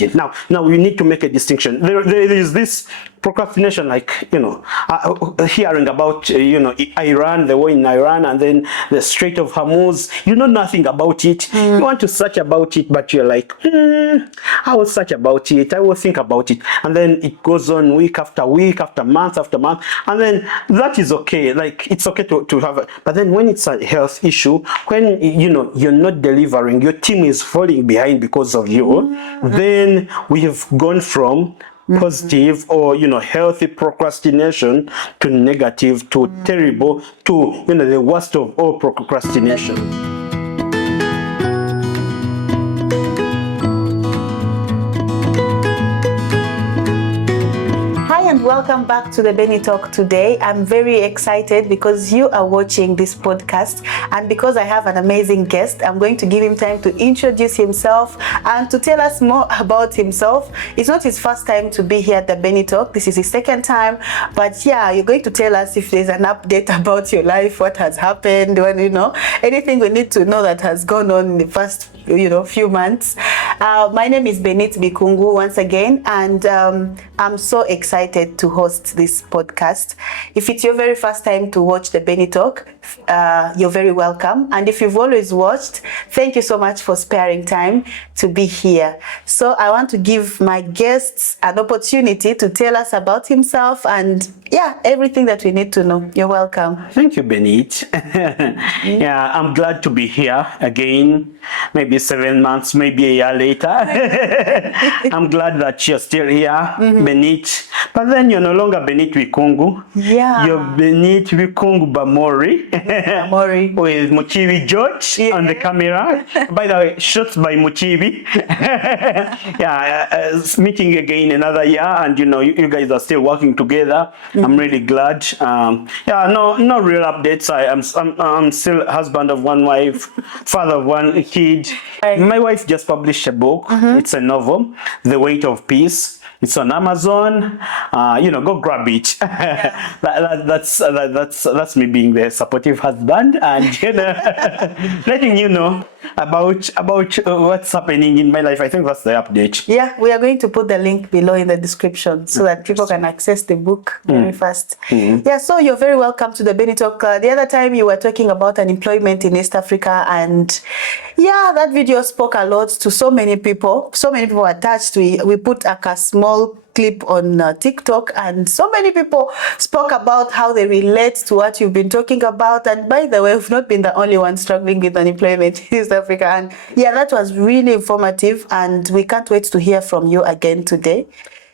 diligent. Now we need to make a distinction. There is this procrastination, like, hearing about, Iran, the war in Iran, and then the Strait of Hormuz. You know nothing about it. You want to search about it, but you're like, I will search about it. I will think about it. And then it goes on week after week, after month after month. And then that is okay. Like, it's okay to have it. But then when it's a health issue, when, you're not delivering, your team is falling behind because of you, then we have gone from positive or healthy procrastination to negative to terrible to the worst of all procrastination. And welcome back to the Benny Talk today. I'm very excited because you are watching this podcast, and because I have an amazing guest, I'm going to give him time to introduce himself and to tell us more about himself. It's not his first time to be here at the Benny Talk. This is his second time, but yeah, you're going to tell us if there's an update about your life, what has happened, when anything we need to know that has gone on in the first few months. My name is Benit Bikungu once again, and I'm so excited to host this podcast. If it's your very first time to watch the Benny Talk, you're very welcome. And if you've always watched, thank you so much for sparing time to be here. So I want to give my guests an opportunity to tell us about himself and everything that we need to know. You're welcome. Thank you, Benit. Yeah, I'm glad to be here again. Maybe 7 months, maybe a year later. I'm glad that you're still here, Benit. But then you're no longer Benit Bikungu. Yeah. You're Benit Bikungu Bamori. With Muchibi George on the camera. By the way, shots by Muchibi. Meeting again another year, and you guys are still working together. I'm really glad. No real updates. I'm still husband of one wife, father of one kid. My wife just published a book. It's a novel, The Weight of Peace. It's on Amazon. Go grab it. That's me being the supportive husband and letting you know about what's happening in my life. I think that's the update. Yeah, we are going to put the link below in the description so that people can access the book very fast. Yeah, so you're very welcome to the Benny Talk. The other time you were talking about unemployment in East Africa, and that video spoke a lot to so many people. So many people attached. We put a small clip on TikTok, and so many people spoke about how they relate to what you've been talking about. And by the way, we've not been the only ones struggling with unemployment in East Africa. And that was really informative, and we can't wait to hear from you again today.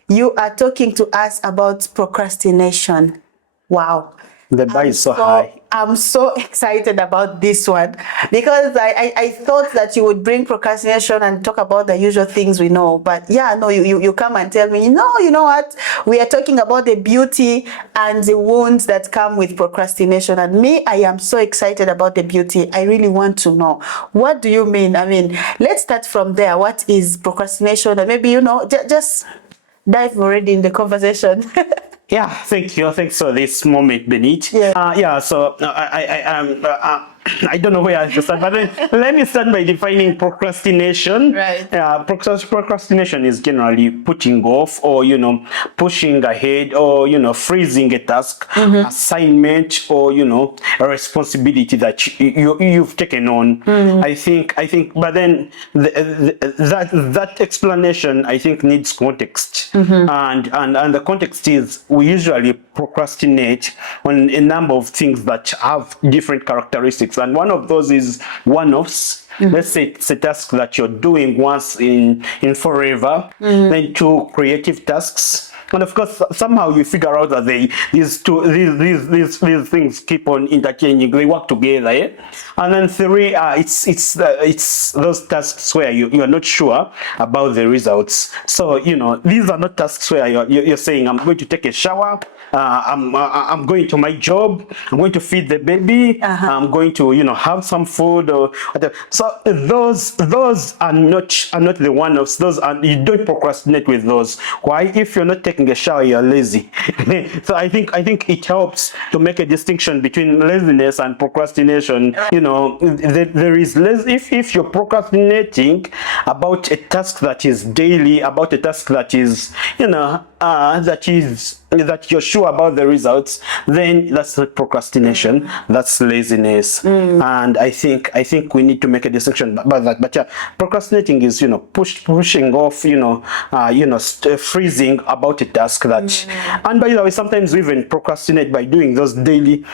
You are talking to us about procrastination. Wow. The bar is so high. I'm so excited about this one because I thought that you would bring procrastination and talk about the usual things we know. But you come and tell me, you know what? We are talking about the beauty and the wounds that come with procrastination. And me, I am so excited about the beauty. I really want to know. What do you mean? I mean, let's start from there. What is procrastination? And maybe, just dive already in the conversation. Yeah, thank you. Thanks for this moment, Benit. So I don't know where to start, but let me start by defining procrastination. Right. Procrastination is generally putting off or, pushing ahead or, freezing a task, assignment or, a responsibility that you've taken on. I think, but then that explanation, I think, needs context. And the context is we usually procrastinate on a number of things that have different characteristics. And one of those is one-offs. Let's say it's a task that you're doing once in forever. Then two, creative tasks. And of course, somehow you figure out that these things keep on interchanging. They work together. Yeah? And then three, it's those tasks where you are not sure about the results. So these are not tasks where you're saying I'm going to take a shower. I'm going to my job. I'm going to feed the baby. I'm going to have some food or whatever. So those are not the one-offs. You don't procrastinate with those. Why? If you're not taking taking a shower, you're lazy. So I think it helps to make a distinction between laziness and procrastination. You know, there is if you're procrastinating about a task that is daily, about a task that is, you know, that you're sure about the results, then that's not procrastination, that's laziness. And I think we need to make a distinction about that. But yeah, procrastinating is, you know, pushing off, freezing about a task that, and by the way, sometimes we even procrastinate by doing those daily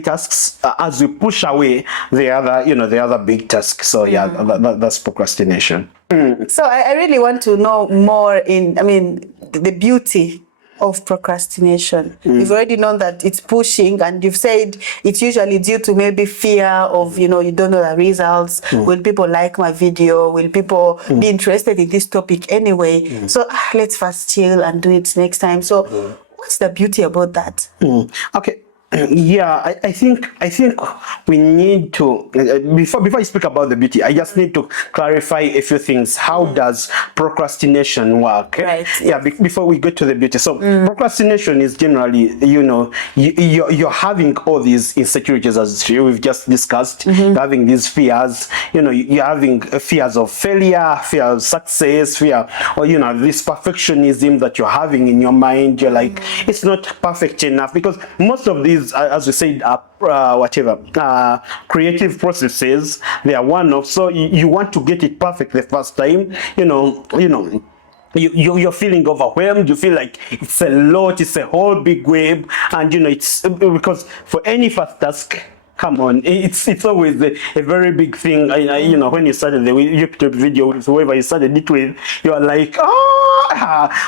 tasks as we push away the other big task. So yeah, that's procrastination. So I really want to know more the beauty of procrastination. You've already known that it's pushing, and you've said it's usually due to maybe fear of, you don't know the results. Will people like my video? Will people be interested in this topic anyway? So let's first chill and do it next time. So what's the beauty about that? Okay. Yeah, I think we need to before I speak about the beauty, I just need to clarify a few things. How does procrastination work? Right. Yeah, before we go to the beauty. So procrastination is generally, you're having all these insecurities, as we've just discussed. You're having these fears. You're having fears of failure, fear of success, fear, or this perfectionism that you're having in your mind. You're like, it's not perfect enough, because most of these, as we said, are creative processes. They are one-off, so you want to get it perfect the first time. You're feeling overwhelmed. You feel like it's a lot, it's a whole big wave, and it's because for any first task, come on, it's always a very big thing. When you started the YouTube video with whoever you started it with, you are like,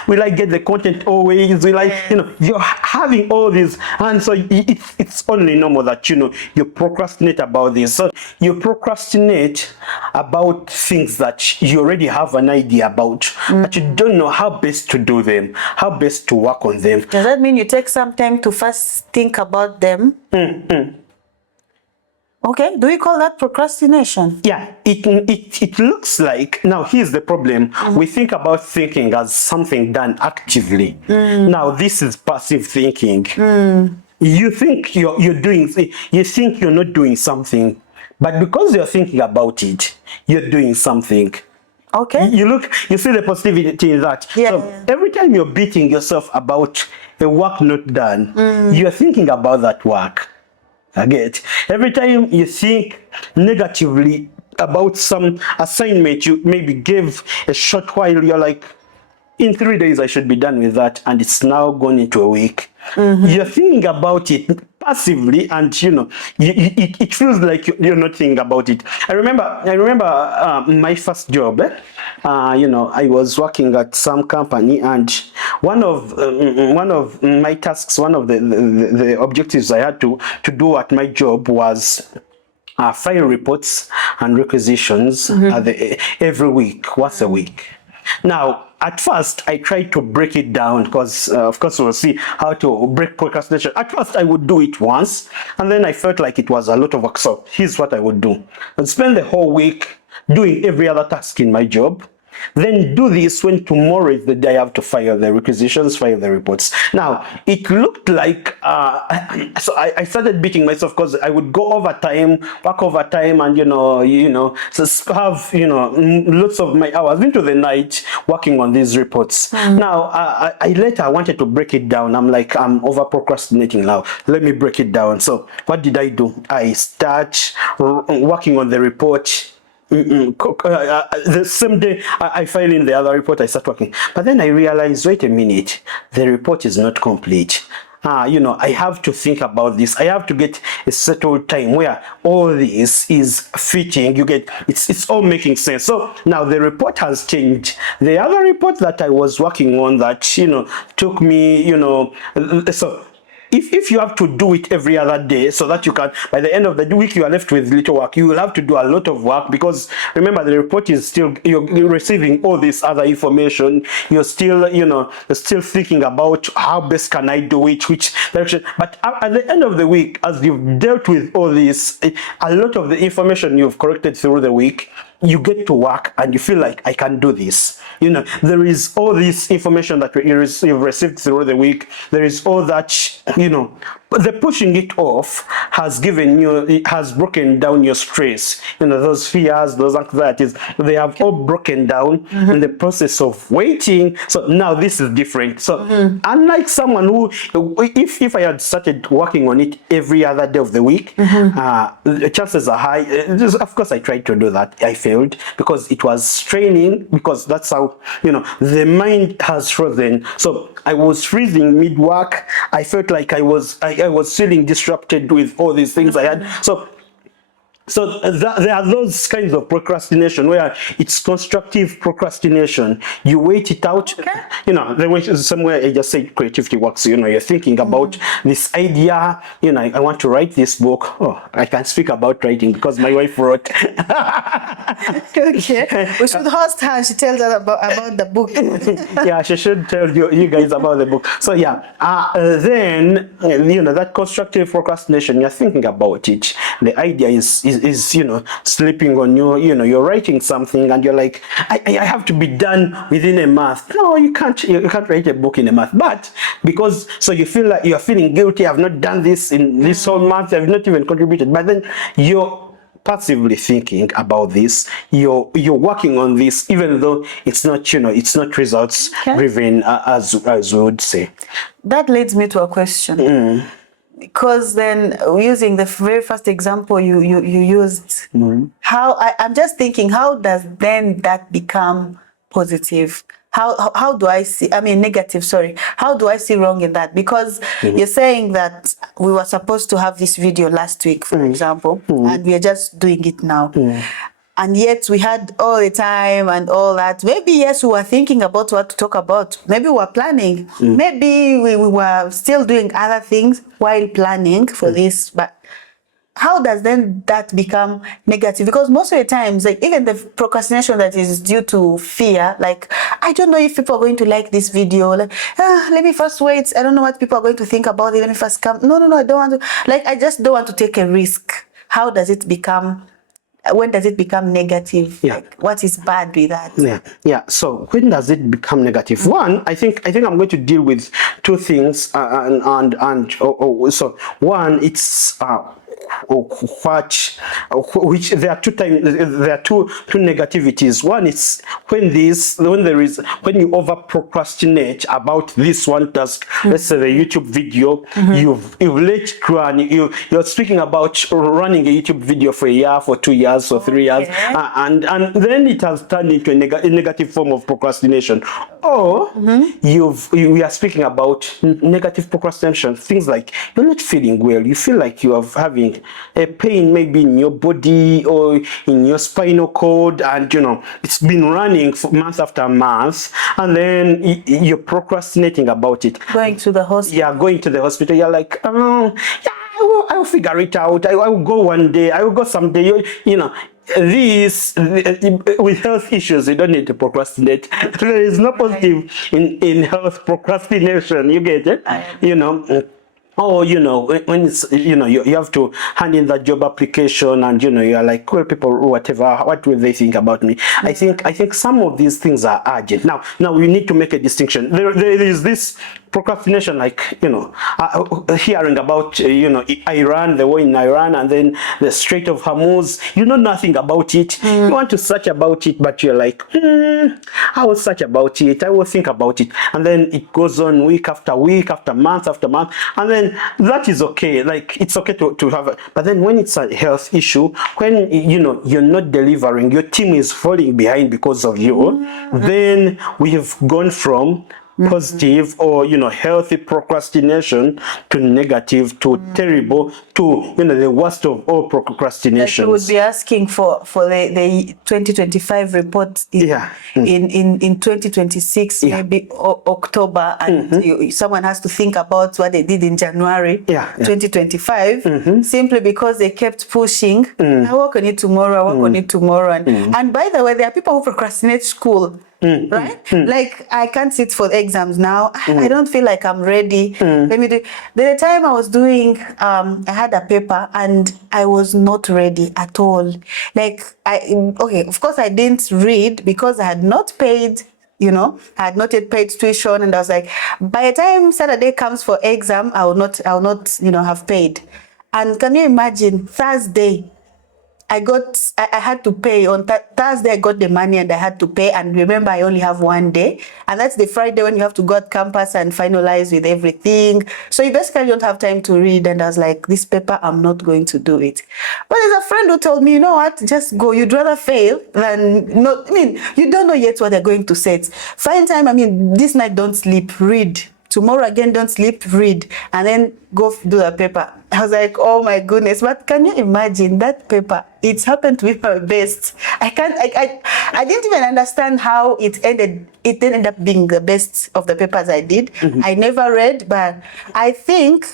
will I get the content always? Will I, you're having all this, and so it's only normal that you procrastinate about this. So you procrastinate about things that you already have an idea about, but you don't know how best to do them, how best to work on them. Does that mean you take some time to first think about them? Okay, do we call that procrastination? Yeah, it looks like, now here's the problem. We think about thinking as something done actively. Now this is passive thinking. You think you think you're not doing something, but because you're thinking about it, you're doing something. Okay. You see the positivity in that. Yeah. So every time you're beating yourself about a work not done, you're thinking about that work. Every time you think negatively about some assignment you maybe gave a short while, you're like, in 3 days I should be done with that, and it's now gone into a week. You're thinking about it passively, and it feels like you're not thinking about it. I remember my first job. I was working at some company, and one of my tasks, one of the objectives I had to do at my job was file reports and requisitions every week, once a week. Now, at first, I tried to break it down because, of course, we'll see how to break procrastination. At first, I would do it once, and then I felt like it was a lot of work. So here's what I would do. I'd spend the whole week doing every other task in my job. Then do this when tomorrow is the day I have to file the requisitions, file the reports. Now, it looked like, so I started beating myself because I would go overtime, work overtime, and, so have, lots of my hours into the night working on these reports. Now, I later wanted to break it down. I'm like, I'm over procrastinating now. Let me break it down. So what did I do? I start working on the report. The same day I file in the other report, I start working. But then I realized, wait a minute, the report is not complete. I have to think about this. I have to get a settled time where all this is fitting. It's all making sense. So now the report has changed. The other report that I was working on that, took me, so if you have to do it every other day so that you can, by the end of the week, you are left with little work, you will have to do a lot of work, because remember, the report is still, you're receiving all this other information. You're still, still thinking about how best can I do it, which direction. But at the end of the week, as you've dealt with all this, a lot of the information you've corrected through the week, you get to work and you feel like I can do this. There is all this information that you've received through the week. There is all that, but the pushing it off has broken down your stress. Those fears, those anxieties, they have all broken down in the process of waiting. So now this is different. So unlike someone who, if I had started working on it every other day of the week, the chances are high. Of course, I tried to do that. I failed because it was straining, because that's how, the mind has frozen. So I was freezing mid-work. I felt like I was feeling disrupted with all these things I had. So there are those kinds of procrastination where it's constructive procrastination. You wait it out. Okay. The way somewhere I just said creativity works. You're thinking about this idea. I want to write this book. Oh, I can speak about writing because my wife wrote. Okay. We should host her. She tells us about the book. Yeah, she should tell you guys about the book. So yeah, then that constructive procrastination. You're thinking about it. The idea is sleeping on you. You're writing something and you're like, I have to be done within a month. No, you can't write a book in a month. But so you feel like you're feeling guilty. I've not done this in this whole month. I've not even contributed. But then you're passively thinking about this. You're working on this, even though it's not results driven, as we would say. That leads me to a question. Because then, using the very first example you used, I'm just thinking, how does then that become positive? How do I see, negative, sorry. How do I see wrong in that? Because you're saying that we were supposed to have this video last week, for example, and we are just doing it now. And yet we had all the time and all that. Maybe, yes, we were thinking about what to talk about. Maybe we were planning. Maybe we were still doing other things while planning for this. But how does then that become negative? Because most of the times, like even the procrastination that is due to fear, like, I don't know if people are going to like this video. Like, let me first wait. I don't know what people are going to think about it. Let me first come. No, I don't want to. Like, I just don't want to take a risk. How does it become? When does it become negative? Yeah. Like, what is bad with that? Yeah. So when does it become negative? One, I think I'm going to deal with two things, so one, it's which there are two negativities. One is when you over procrastinate about this one task. Let's say the YouTube video, you've let it run. You're speaking about running a YouTube video for a year, for 2 years, for 3 years, and then it has turned into a negative form of procrastination. Or we are speaking about negative procrastination, things like you're not feeling well, you feel like you are having a pain maybe in your body or in your spinal cord, and it's been running for month after month, and then you're procrastinating about it. Going to the hospital. Yeah, going to the hospital. You're like, I will figure it out. I will go one day. I will go someday. This with health issues, you don't need to procrastinate. There is no positive in health procrastination. You get it? Or when it's you have to hand in that job application, and you're like, well, people, whatever, what will they think about me? I think some of these things are urgent. Now we need to make a distinction. There is this procrastination, like hearing about Iran, the war in Iran, and then the Strait of Hormuz. You know nothing about it. You want to search about it, but you're like, I will search about it, I will think about it, and then it goes on week after week, after month, and then that is okay. Like, it's okay to have it. But then when it's a health issue, when you're not delivering, your team is falling behind because of you, then we have gone from positive or healthy procrastination to negative to terrible to the worst of all procrastinations. Like, you would be asking for the 2025 report in 2026, maybe October, and someone has to think about what they did in January 2025, simply because they kept pushing. I work on it tomorrow, and by the way, there are people who procrastinate school. right? Like I can't sit for exams now. I don't feel like I'm ready. Let me do. The time I was doing, I had a paper and I was not ready at all. Like okay, of course I didn't read because I had not paid. I had not yet paid tuition, and I was like, by the time Saturday comes for exam, I will not, have paid. And can you imagine Thursday? I had to pay on Thursday. I got the money and I had to pay. And remember, I only have one day, and that's the Friday when you have to go at campus and finalize with everything. So you basically don't have time to read. And I was like, this paper, I'm not going to do it. But there's a friend who told me, you know what, just go. You'd rather fail than not. I mean, you don't know yet what they're going to say. Find time. I mean, this night, don't sleep, read. Tomorrow again, don't sleep, read, and then go do the paper. I was like, oh my goodness. But can you imagine that paper? It's happened to be my best. I didn't even understand how it ended. It ended up being the best of the papers I did. I never read, but I think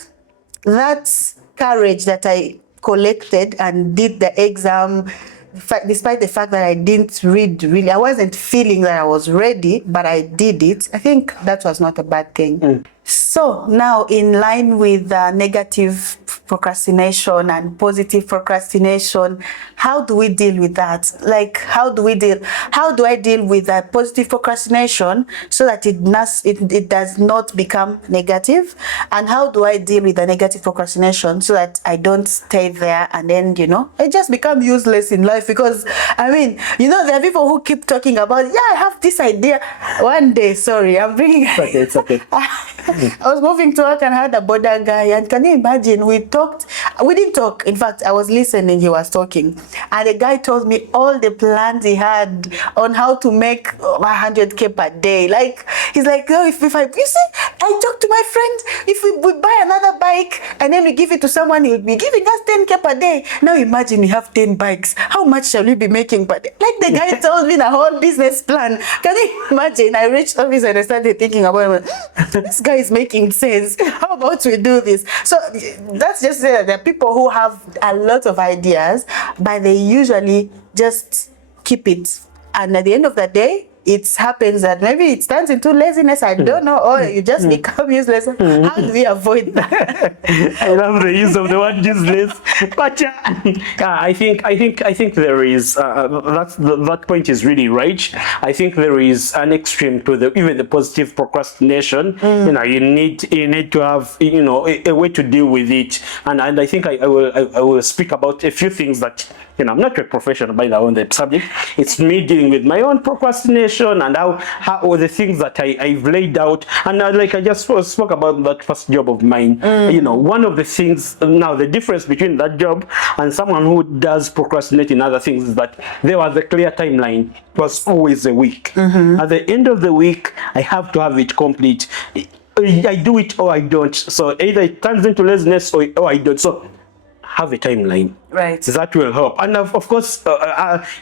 that's courage that I collected and did the exam. Despite the fact that I didn't read really, I wasn't feeling that I was ready, but I did it. I think that was not a bad thing. So now, in line with negative procrastination and positive procrastination, how do we deal with that? Like, how do I deal with that positive procrastination so that it does not become negative? And how do I deal with the negative procrastination so that I don't stay there and then, I just become useless in life? Because, I mean, there are people who keep talking about, I have this idea. One day, sorry, I'm bringing... It's okay. I was moving to work and I had a border guy, and can you imagine, we didn't talk, in fact I was listening, he was talking, and the guy told me all the plans he had on how to make 100K per day. Like, he's like, you see, I talked to my friend, if we buy another bike and then we give it to someone, he would be giving us 10K per day. Now imagine we have 10 bikes, how much shall we be making per day? Like, the guy told me the whole business plan. Can you imagine? I reached office and I started thinking about it. This guy is making sense. How about we do this? So that's just there are people who have a lot of ideas, but they usually just keep it. And at the end of the day, it happens that maybe it turns into laziness. I don't know, or you just become useless. How do we avoid that? I love the use of the word useless. But I think there is that point is really right. I think there is an extreme to even the positive procrastination. You need to have a way to deal with it. And I think I will speak about a few things that I'm not a professional by the way on the subject. It's me dealing with my own procrastination and how the things that I've laid out. And like I just spoke about that first job of mine. One of the things now, the difference between that job and someone who does procrastinate in other things is that there was a clear timeline. It was always a week. At the end of the week, I have to have it complete. I do it or I don't. So either it turns into laziness or I don't. So have a timeline. Right. That will help. And of course,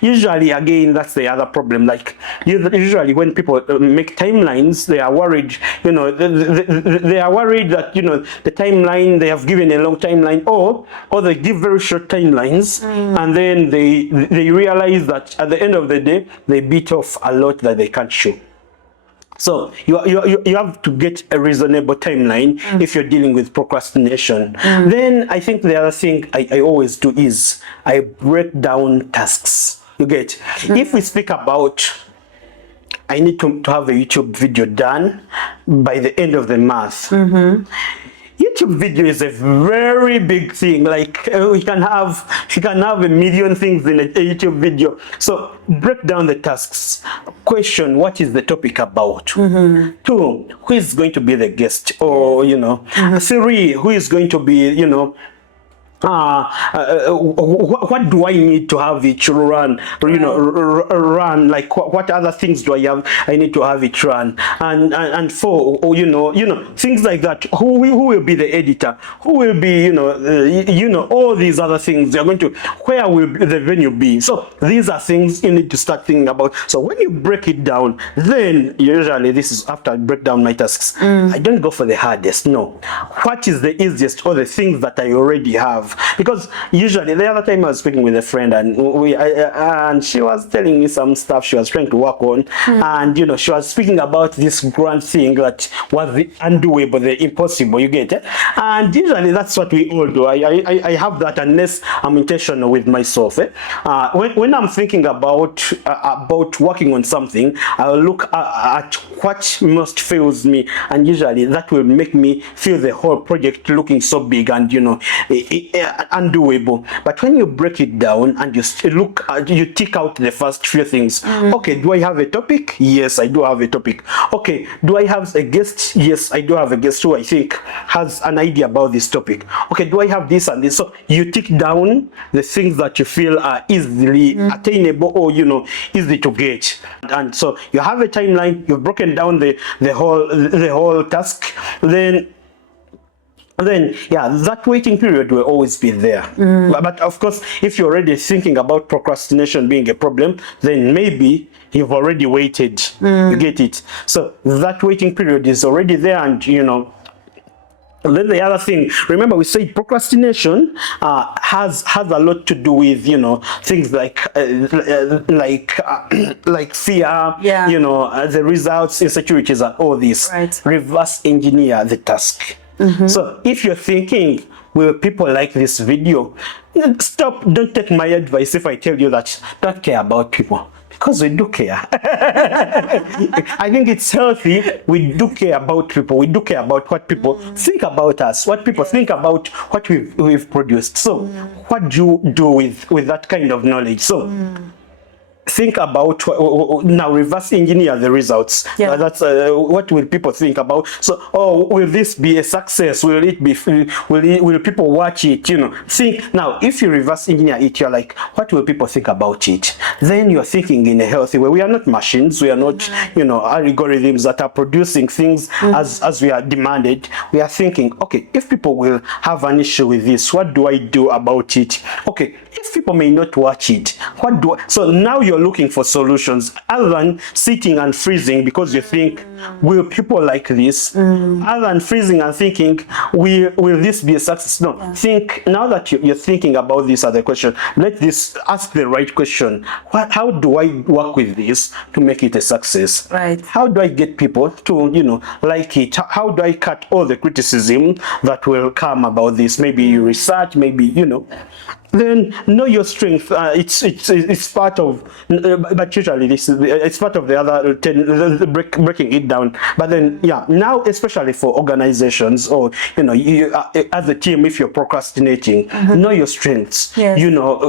usually, again, that's the other problem. Like, usually when people make timelines, they are worried, they are worried that, the timeline, they have given a long timeline, or they give very short timelines, and then they realize that at the end of the day, they beat off a lot that they can't show. So you have to get a reasonable timeline if you're dealing with procrastination. Then I think the other thing I always do is I break down tasks. You get? If we speak about I need to have a YouTube video done by the end of the month. YouTube video is a very big thing. Like you can have a million things in a YouTube video. So break down the tasks. Question: what is the topic about? 2, who is going to be the guest? Or 3, who is going to be what do I need to have it run? Run, like what other things do I need to have it run? And 4, things like that. Who will be the editor? Who will be all these other things? They're going to, where will the venue be? So these are things you need to start thinking about. So when you break it down, then usually this is after I break down my tasks. I don't go for the hardest. No, what is the easiest, or the things that I already have? life. Because usually the other time I was speaking with a friend, and and she was telling me some stuff she was trying to work on, and she was speaking about this grand thing that was the undoable, the impossible. You get it? And usually that's what we all do. I have that unless I'm intentional with myself. When I'm thinking about working on something, I'll look at what most fails me, and usually that will make me feel the whole project looking so big and undoable. But when you break it down and you tick out the first few things. Okay, do I have a topic? Yes, I do have a topic. Okay, do I have a guest? Yes, I do have a guest who I think has an idea about this topic. Okay, do I have this and this? So you tick down the things that you feel are easily attainable or easy to get. And so you have a timeline, you've broken down the whole task, then that waiting period will always be there. But of course, if you're already thinking about procrastination being a problem, then maybe you've already waited. You get it? So that waiting period is already there, and then the other thing, remember we said procrastination has a lot to do with things like fear, the results, insecurities, and all this. Right. Reverse engineer the task. So if you're thinking, will people like this video? Stop. Don't take my advice if I tell you that don't care about people. Because we do care. I think it's healthy. We do care about people. We do care about what people think about us, what people think about what we've produced. So what do you do with that kind of knowledge? So think about now, reverse engineer the results. That's what will people think about. So, will this be a success? Will it be? Will people watch it? Think now. If you reverse engineer it, you're like, what will people think about it? Then you're thinking in a healthy way. We are not machines. We are not algorithms that are producing things as we are demanded. We are thinking, okay, if people will have an issue with this, what do I do about it? Okay, if people may not watch it, what do I? So now you're looking for solutions other than sitting and freezing because you think, will people like this? Other than freezing and thinking, will this be a success? No, think now that you're thinking about this other question, ask the right question. How do I work with this to make it a success? Right. How do I get people to like it? How do I cut all the criticism that will come about this? Maybe you research, maybe then know your strength. It's part of, but usually it's part of the other 10, breaking it down. But then now especially for organizations or you as a team, if you're procrastinating, know your strengths. Yes.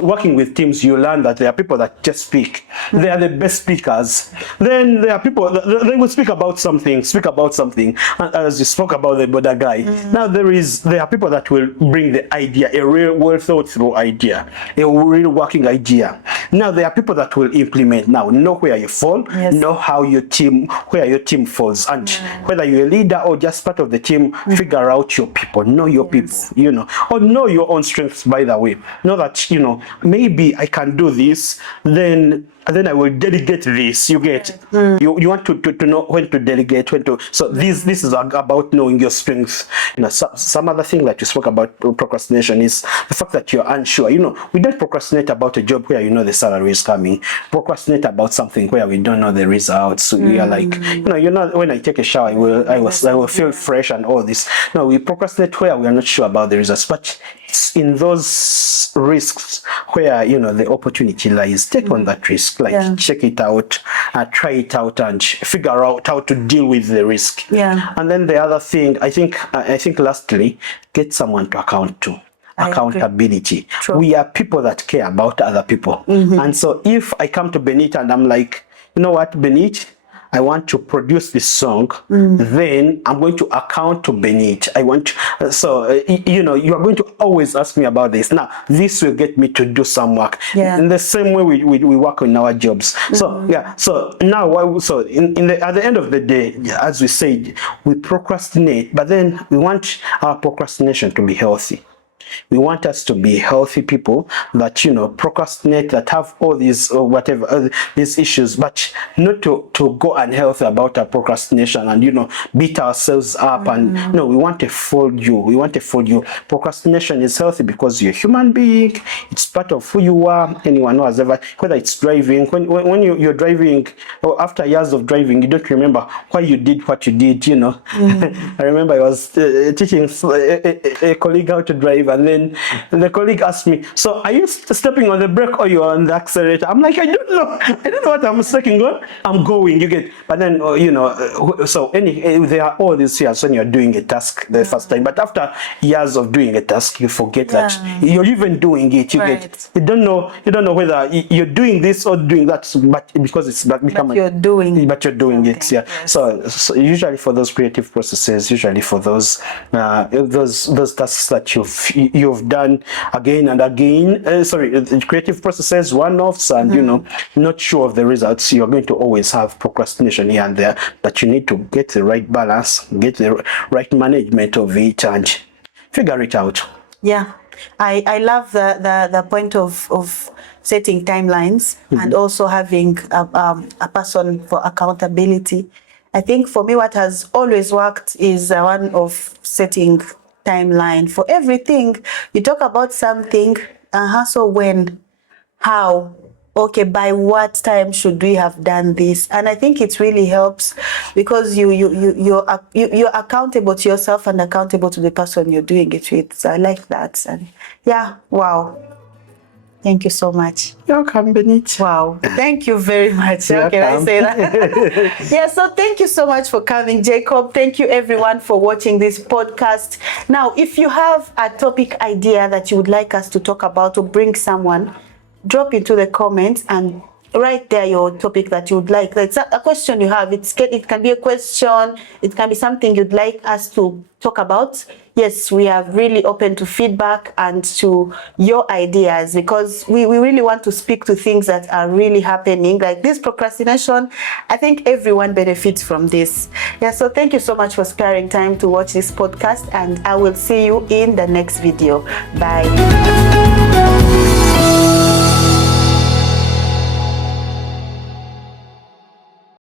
Working with teams, you learn that there are people that just speak. They are the best speakers. Then there are people they will speak about something, as you spoke about the border guy. Now there are people that will bring the idea, a real well thought through idea, a real working idea. Now there are people that will implement. Now know where you fall, know how where your team falls, and whether you're a leader or just part of the team, figure out your people, know your people, or know your own strengths. By the way, know that maybe I can do this, then I will delegate this. You get you want to know when to delegate, when to. So this is about knowing your strengths. Some other thing that you spoke about procrastination is the fact that you're unsure. We don't procrastinate about a job where the salary is coming. Procrastinate about something where we don't know the results. So we are like, when I take a shower, I will feel fresh and all this. No, we procrastinate where we are not sure about the results. But it's in those risks where the opportunity lies. Take on that risk. Check it out, try it out, and figure out how to deal with the risk. And then the other thing, I think lastly, get someone to account to. Accountability. We are people that care about other people. And so if I come to Benita and I'm like, you know what, Benita, I want to produce this song, then I'm going to account to Benit. You are going to always ask me about this. Now, this will get me to do some work. In the same way we work on our jobs. So now, at the end of the day, as we said, we procrastinate, but then we want our procrastination to be healthy. We want us to be healthy people that, procrastinate, that have all these whatever these issues, but not to go unhealthy about our procrastination and beat ourselves up. And no, we want to fold you. We want to fold you. Procrastination is healthy because you're a human being. It's part of who you are. Anyone who has ever, whether it's driving, when you're driving, or after years of driving, you don't remember why you did what you did. I remember I was teaching a colleague how to drive, and then the colleague asked me, "So are you stepping on the brake or you're on the accelerator?" I'm like, I don't know what I'm stepping on. I'm going. You get, but then so there are all these years when you're doing a task the first time, but after years of doing a task, you forget that you're even doing it. You get, you don't know whether you're doing this or doing that, but because it's become you're doing it. Yeah. Yes. So usually for those creative processes, usually for those tasks that you've done again and again, creative processes, one-offs, and not sure of the results, you're going to always have procrastination here and there. But you need to get the right balance, get the right management of it, and figure it out. Yeah, I love the point of setting timelines and also having a person for accountability. I think for me, what has always worked is one of setting timeline for everything. You talk about something, so when, how, okay, by what time should we have done this? And I think it really helps because you're accountable to yourself and accountable to the person you're doing it with. So I like that. And yeah, wow. Thank you so much. You're welcome, Benit. Wow. Thank you very much. How can I say that? Yeah, so thank you so much for coming, Jacob. Thank you everyone for watching this podcast. Now, if you have a topic idea that you would like us to talk about or bring someone, drop into the comments and write there your topic that you would like. That's a question you have. It can be a question. It can be something you'd like us to talk about. Yes, we are really open to feedback and to your ideas because we really want to speak to things that are really happening. Like this procrastination, I think everyone benefits from this. Yeah, so thank you so much for sparing time to watch this podcast, and I will see you in the next video. Bye.